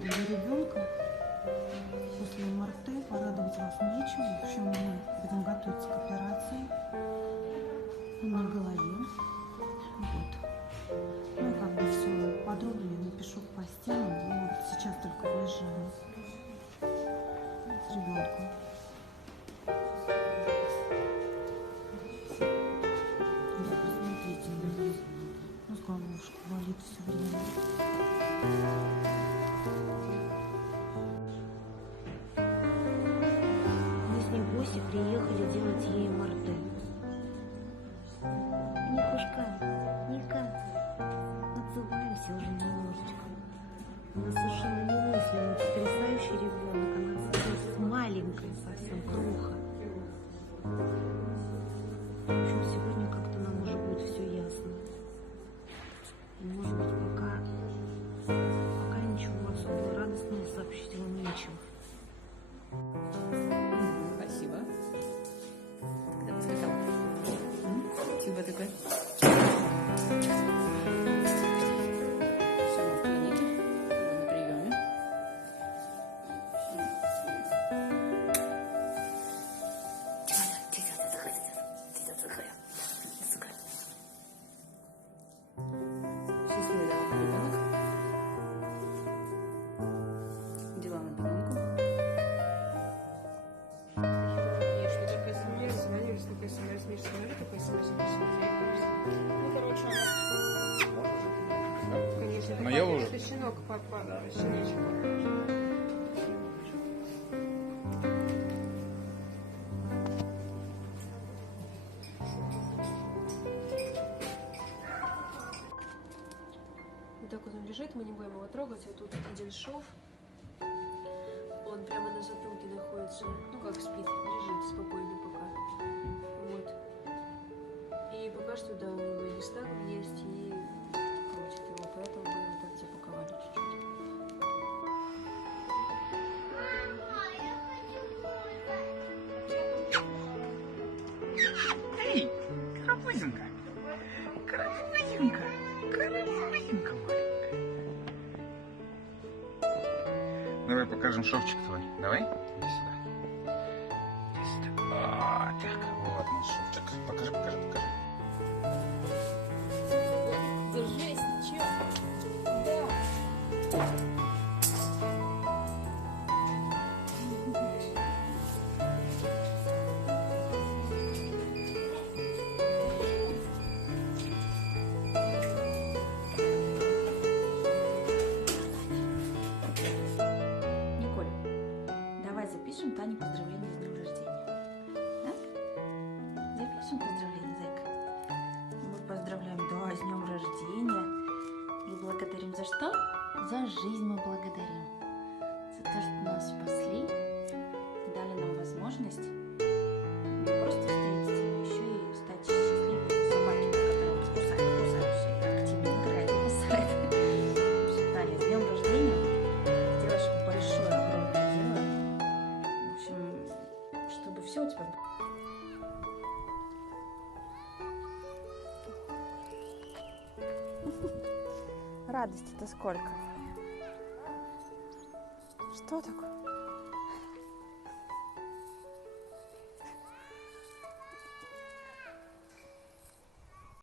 Для ребенка после МРТ порадовать вас нечем. В общем, мы будем готовиться к операции на голове. Вот. Ну, как бы все подробнее напишу в посте. Мы вот сейчас только выезжаем с ребенком. Посмотрите, у нас головушка болит все время. Гости приехали делать ей МРТ. Никушка, Ника, отзываемся уже немножечко. Она совершенно немыслимо потрясающий ребенок. Она совсем маленькая, совсем круха. В общем, сегодня как-то нам уже будет все ясно. Может быть, пока ничего особо радостного сообщить вам нечем. Типа такой. Все, мы в клинике, на приеме. Счастливый ребенок. Дела на пеленку. Но я уже. Это щенок, папа, щенячек. Вот так вот он лежит, мы не будем его трогать, а тут один шов. Он прямо на затылке находится, ну как спит, лежит спокойно пока. Вот. И пока что, да, у него и листак есть, и крутит его, поэтому мы его так запаковали чуть-чуть. Эй, карапузинка, карапузинка, карапузинка маленькая. Давай покажем шовчик твой. Давай, иди сюда. запишем Тане поздравление с днем рождения. Да? Запишем поздравление, зайка. Мы поздравляем, да, с днем рождения. И благодарим за что? За жизнь мы благодарим. За то, что нас спасли, дали нам возможность не просто встретиться, но еще и стать счастливой собакой, которая вас кусает все, и активно играет, и кусает. В общем, Таня, с днем рождения. Делаешь большое, огромное дело. В общем, чтобы все у тебя было. Радости-то сколько? Что такое?